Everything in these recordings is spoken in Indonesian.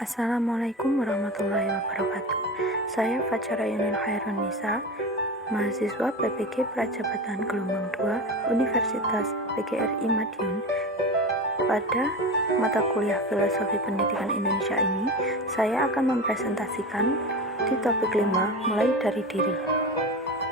Assalamualaikum warahmatullahi wabarakatuh. Saya Fajar Ayunin Khairun Nisa, mahasiswa PPG Prajabatan Gelombang 2 Universitas PGRI Madiun. Pada mata kuliah Filosofi Pendidikan Indonesia ini, saya akan mempresentasikan di topik 5, mulai dari diri.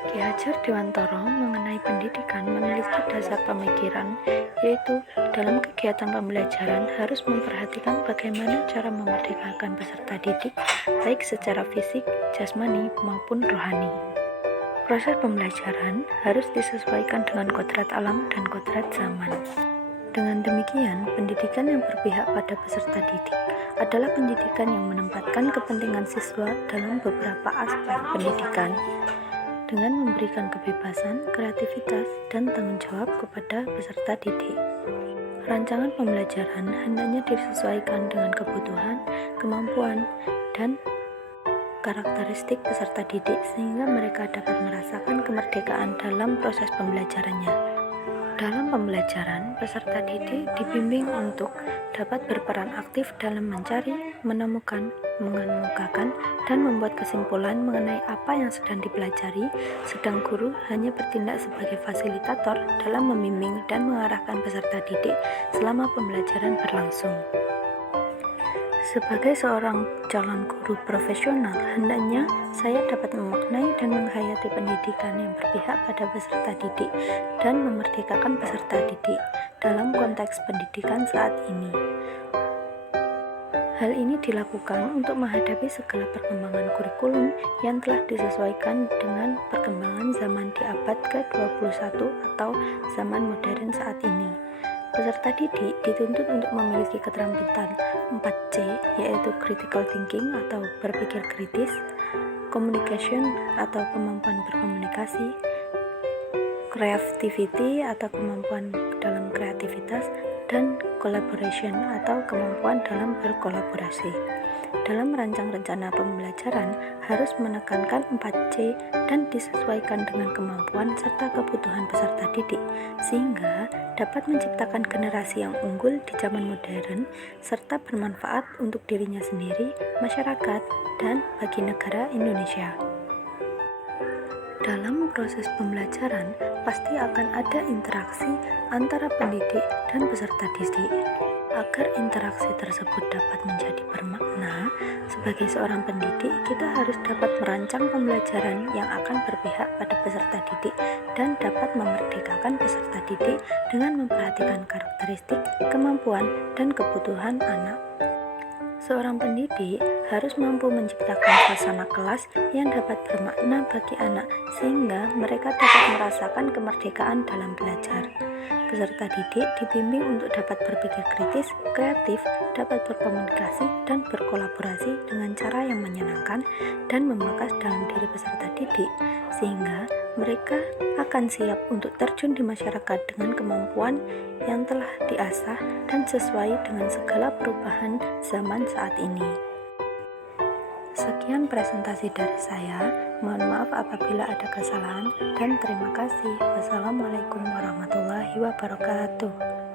Ki Hajar Dewantara mengenai pendidikan memiliki dasar pemikiran, yaitu dalam kegiatan pembelajaran harus memperhatikan bagaimana cara memerdekakan peserta didik, baik secara fisik, jasmani, maupun rohani. Proses pembelajaran harus disesuaikan dengan kodrat alam dan kodrat zaman. Dengan demikian, pendidikan yang berpihak pada peserta didik adalah pendidikan yang menempatkan kepentingan siswa dalam beberapa aspek pendidikan, dengan memberikan kebebasan, kreativitas, dan tanggung jawab kepada peserta didik. Rancangan pembelajaran hendaknya disesuaikan dengan kebutuhan, kemampuan, dan karakteristik peserta didik sehingga mereka dapat merasakan kemerdekaan dalam proses pembelajarannya. Dalam pembelajaran, peserta didik dibimbing untuk dapat berperan aktif dalam mencari, menemukan, mengemukakan, dan membuat kesimpulan mengenai apa yang sedang dipelajari, sedang guru hanya bertindak sebagai fasilitator dalam membimbing dan mengarahkan peserta didik selama pembelajaran berlangsung. Sebagai seorang calon guru profesional, hendaknya saya dapat memaknai dan menghayati pendidikan yang berpihak pada peserta didik dan memerdekakan peserta didik dalam konteks pendidikan saat ini. Hal ini dilakukan untuk menghadapi segala perkembangan kurikulum yang telah disesuaikan dengan perkembangan zaman di abad ke-21 atau zaman modern saat ini. Peserta didik dituntut untuk memiliki keterampilan 4C, yaitu critical thinking atau berpikir kritis, communication atau kemampuan berkomunikasi, creativity atau kemampuan dalam kreativitas, dan collaboration atau kemampuan dalam berkolaborasi. Dalam merancang rencana pembelajaran harus menekankan 4C dan disesuaikan dengan kemampuan serta kebutuhan peserta didik, sehingga dapat menciptakan generasi yang unggul di zaman modern serta bermanfaat untuk dirinya sendiri, masyarakat, dan bagi negara Indonesia. Dalam proses pembelajaran, pasti akan ada interaksi antara pendidik dan peserta didik. Agar interaksi tersebut dapat menjadi bermakna, sebagai seorang pendidik, kita harus dapat merancang pembelajaran yang akan berpihak pada peserta didik dan dapat memerdekakan peserta didik dengan memperhatikan karakteristik, kemampuan, dan kebutuhan anak. Seorang pendidik harus mampu menciptakan suasana kelas yang dapat bermakna bagi anak sehingga mereka dapat merasakan kemerdekaan dalam belajar. Peserta didik dibimbing untuk dapat berpikir kritis, kreatif, dapat berkomunikasi, dan berkolaborasi dengan cara yang menyenangkan dan membekas dalam diri peserta didik, sehingga mereka akan siap untuk terjun di masyarakat dengan kemampuan yang telah diasah dan sesuai dengan segala perubahan zaman saat ini. Sekian presentasi dari saya. Mohon maaf apabila ada kesalahan dan terima kasih. Wassalamualaikum warahmatullahi wabarakatuh.